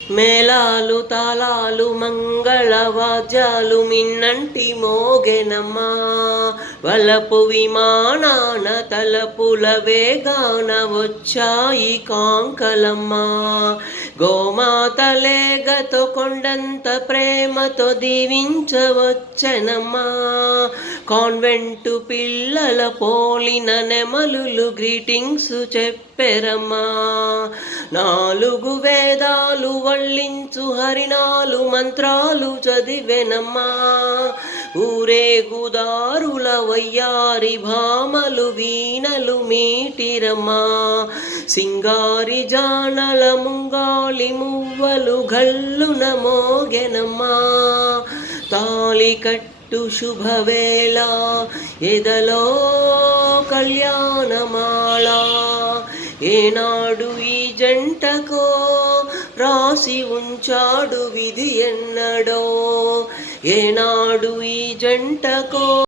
మేళాలు తాళాలు మంగళవాద్యాలు మిన్నంటి మోగెనమ్మా, వలపు విమానాన తలపుల వేగాన వచ్చాయి కాంకలమ్మా. గోమాతలేగతో కొండంత ప్రేమతో దీవించవచ్చనమ్మా. కాన్వెంటు పిల్లల పోలిన నెమలులు గ్రీటింగ్స్ చెప్పెరమ్మా. 4 వేదాలు వల్లించు హరినాలు మంత్రాలు చదివెనమ్మా. ఊరేగుదారుల వయ్యారి భామలు వీణలు మీటిరమ్మా. సింగారి జానల ముంగాళి మువ్వలు గల్లున మోగెనమ్మా. తాళి కట్టు శుభవేళ ఎదలో కళ్యాణమాల. ఏనాడు ఈ జంటకో రాసి ఉంచాడు విధి ఎన్నడో. ఏనాడు ఈ జంటకో